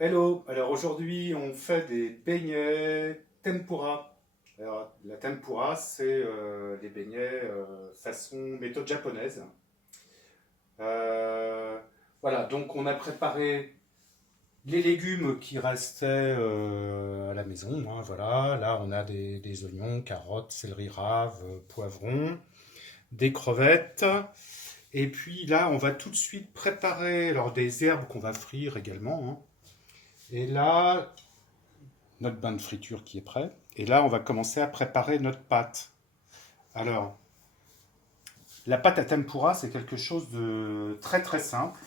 Hello, alors aujourd'hui on fait des beignets tempura. Alors la tempura c'est des beignets façon méthode japonaise. Euh, voilà, donc on a préparé les légumes qui restaient à la maison, hein, voilà. Là on a des oignons, carottes, céleri rave, poivrons, des crevettes. Et puis là on va tout de suite préparer alors, des herbes qu'on va frire également, hein. Et là, notre bain de friture qui est prêt. Et là, on va commencer à préparer notre pâte. Alors, la pâte à tempura, c'est quelque chose de très très simple.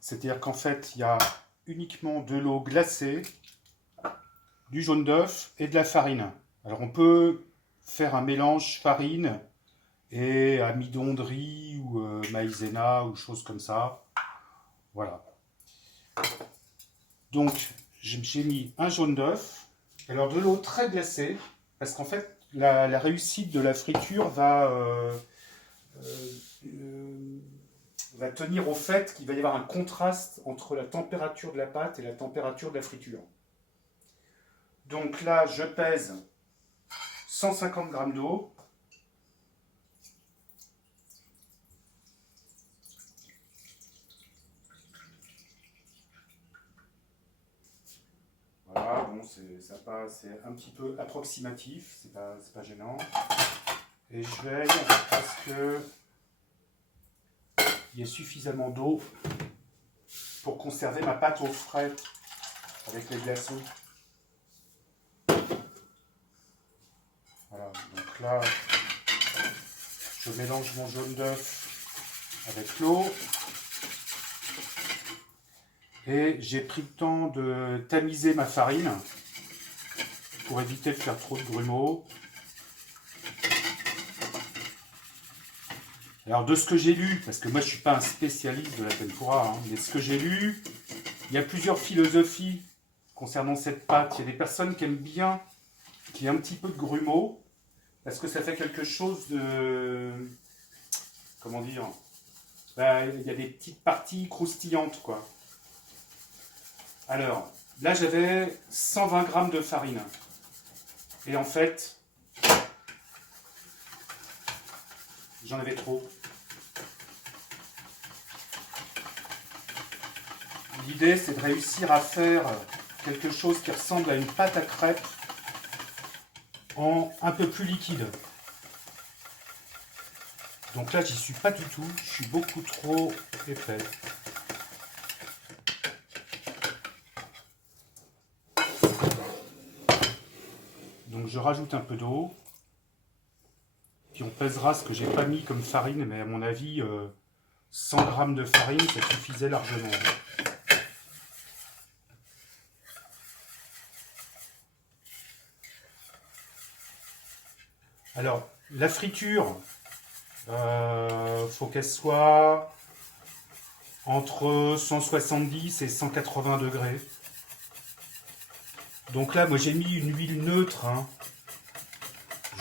C'est-à-dire qu'en fait, il y a uniquement de l'eau glacée, du jaune d'œuf et de la farine. Alors, on peut faire un mélange farine et amidon de riz ou maïzena ou choses comme ça. Voilà. Donc, j'ai mis un jaune d'œuf, alors de l'eau très glacée, parce qu'en fait, la réussite de la friture euh, va tenir au fait qu'il va y avoir un contraste entre la température de la pâte et la température de la friture. Donc là, je pèse 150 grammes d'eau. Voilà, bon, c'est un petit peu approximatif, c'est pas gênant. Et je veille à ce qu'il y ait suffisamment d'eau pour conserver ma pâte au frais avec les glaçons. Voilà, donc là, je mélange mon jaune d'œuf avec l'eau. Et j'ai pris le temps de tamiser ma farine pour éviter de faire trop de grumeaux. Alors de ce que j'ai lu, parce que moi je ne suis pas un spécialiste de la tempura, hein, mais de ce que j'ai lu, il y a plusieurs philosophies concernant cette pâte. Il y a des personnes qui aiment bien qu'il y ait un petit peu de grumeaux, parce que ça fait quelque chose de... Comment dire, il y a des petites parties croustillantes, quoi. Alors, là j'avais 120 grammes de farine. Et en fait, j'en avais trop. L'idée, c'est de réussir à faire quelque chose qui ressemble à une pâte à crêpes en un peu plus liquide. Donc là, j'y suis pas du tout. Je suis beaucoup trop épais. Donc je rajoute un peu d'eau. Puis on pèsera ce que j'ai pas mis comme farine, mais à mon avis, 100 grammes de farine, ça suffisait largement. Alors, la friture, faut qu'elle soit entre 170 et 180 degrés. Donc là, moi j'ai mis une huile neutre, hein,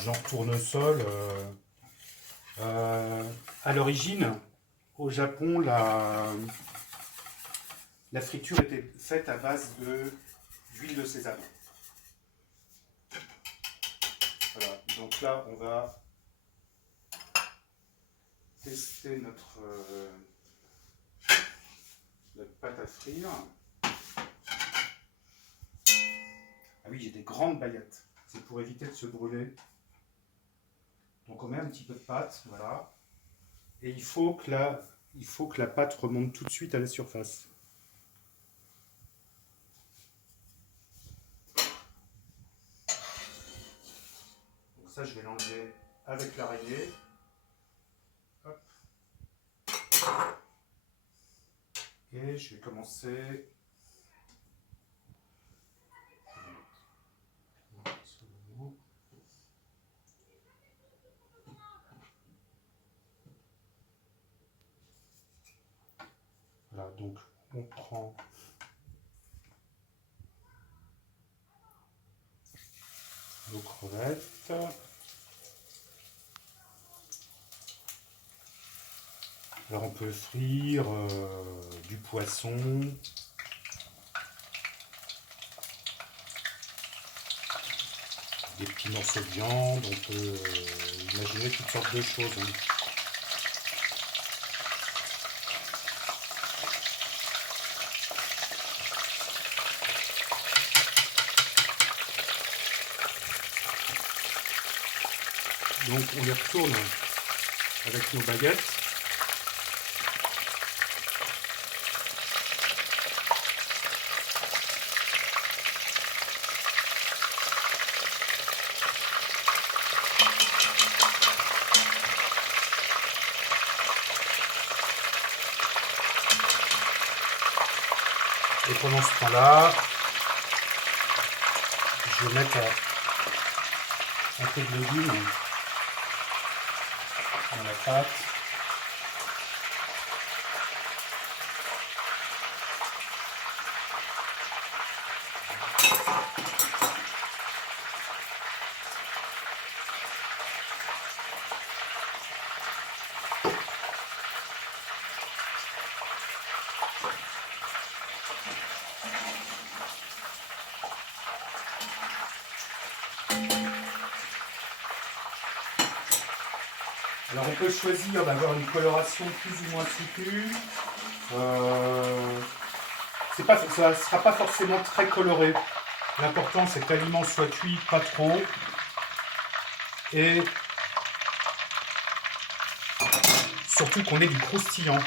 genre tournesol. À l'origine, au Japon, la friture était faite à base d'huile de sésame. Voilà, donc là, on va tester notre pâte à frire. Ah oui, j'ai des grandes baguettes. C'est pour éviter de se brûler. Donc on met un petit peu de pâte, voilà. Et il faut que la pâte remonte tout de suite à la surface. Donc ça, je vais l'enlever avec l'araignée. Hop. Et je vais commencer. Voilà, donc on prend nos crevettes. Alors on peut frire du poisson, des petits morceaux de viande, on peut imaginer toutes sortes de choses. Hein. Donc on les retourne avec nos baguettes. Et pendant ce temps-là, je vais mettre un peu de légumes dans la pâte. Alors on peut choisir d'avoir une coloration plus ou moins soutenue. Ça ne sera pas forcément très coloré. L'important c'est que l'aliment soit cuit, pas trop. Et surtout qu'on ait du croustillant.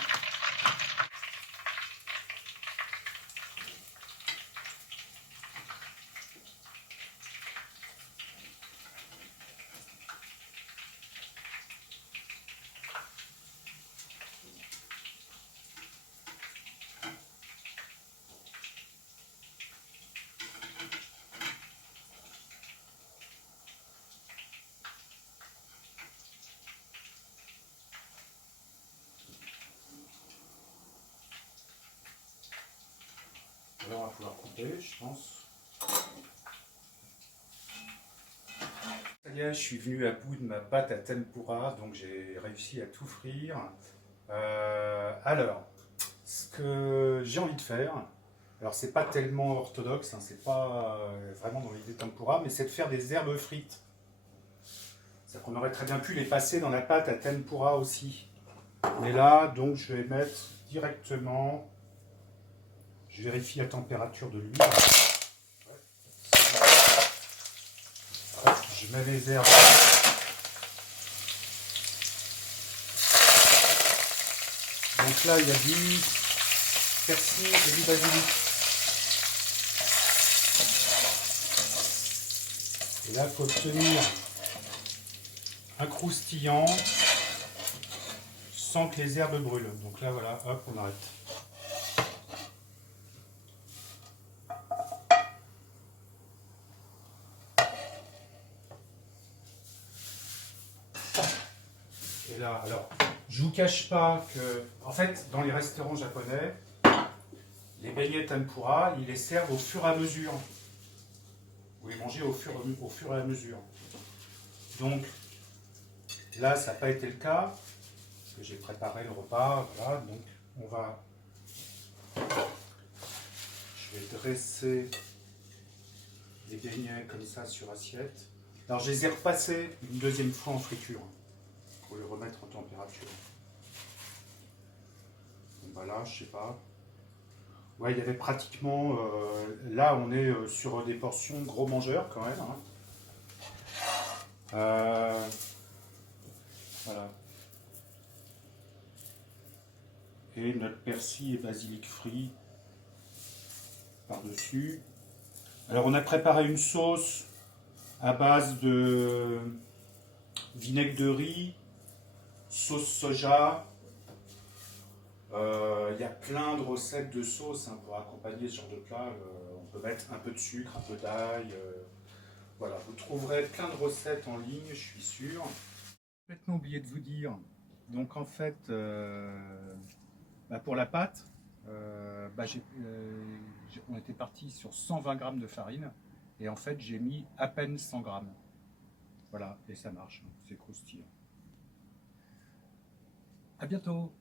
Alors on va pouvoir couper, je pense. Ça y est, je suis venu à bout de ma pâte à tempura, donc j'ai réussi à tout frire. Alors, ce que j'ai envie de faire, alors c'est pas tellement orthodoxe, hein, c'est pas vraiment dans l'idée tempura, mais c'est de faire des herbes frites. C'est-à-dire qu'on aurait très bien pu les passer dans la pâte à tempura aussi. Mais là, donc je vais mettre directement. Je vérifie la température de l'huile. Je mets les herbes. Donc là, il y a du persil et du basilic. Et là, il faut obtenir un croustillant sans que les herbes brûlent. Donc là, voilà, hop, on arrête. Et là, alors, je vous cache pas que, en fait, dans les restaurants japonais, les beignets tempura, ils les servent au fur et à mesure. Vous les mangez au fur et à mesure. Donc, là, ça n'a pas été le cas, parce que j'ai préparé le repas, voilà, donc on va... Je vais dresser les beignets comme ça sur assiette. Alors, je les ai repassés une deuxième fois en friture, pour les remettre en température. Donc voilà, je sais pas. Ouais, il y avait pratiquement... là, on est sur des portions gros mangeurs quand même. Hein. Voilà. Et notre persil et basilic frit par-dessus. Alors, on a préparé une sauce à base de vinaigre de riz, sauce soja. Il y a plein de recettes de sauces hein, pour accompagner ce genre de plat. On peut mettre un peu de sucre, un peu d'ail. Voilà, vous trouverez plein de recettes en ligne, je suis sûr. J'ai complètement oublié de vous dire. Donc en fait, pour la pâte, on était parti sur 120 grammes de farine. Et en fait, j'ai mis à peine 100 grammes. Voilà, et ça marche, c'est croustillant. À bientôt!